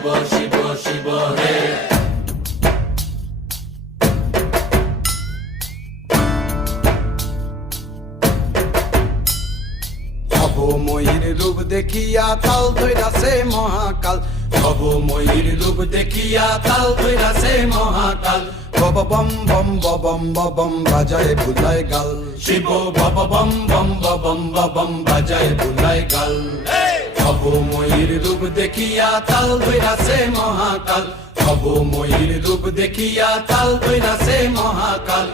শিব শিব শিব হে। ভবময়ীর রূপ দেখিয়া তাল ধৈরাছে মহাকাল, ভবময়ীর রূপ দেখিয়া তাল ধইরাছে মহাকাল। বব বম বম বম বম বাজায় বুলায় গাল, শিব বব বম বম বম বম বাজায় বুলায় গাল। ভবময়ীর রূপ দেখিয়া তাল ধইরাছে মহাকাল, ভবময়ীর রূপ দেখিয়া তাল ধইরাছে মহাকাল।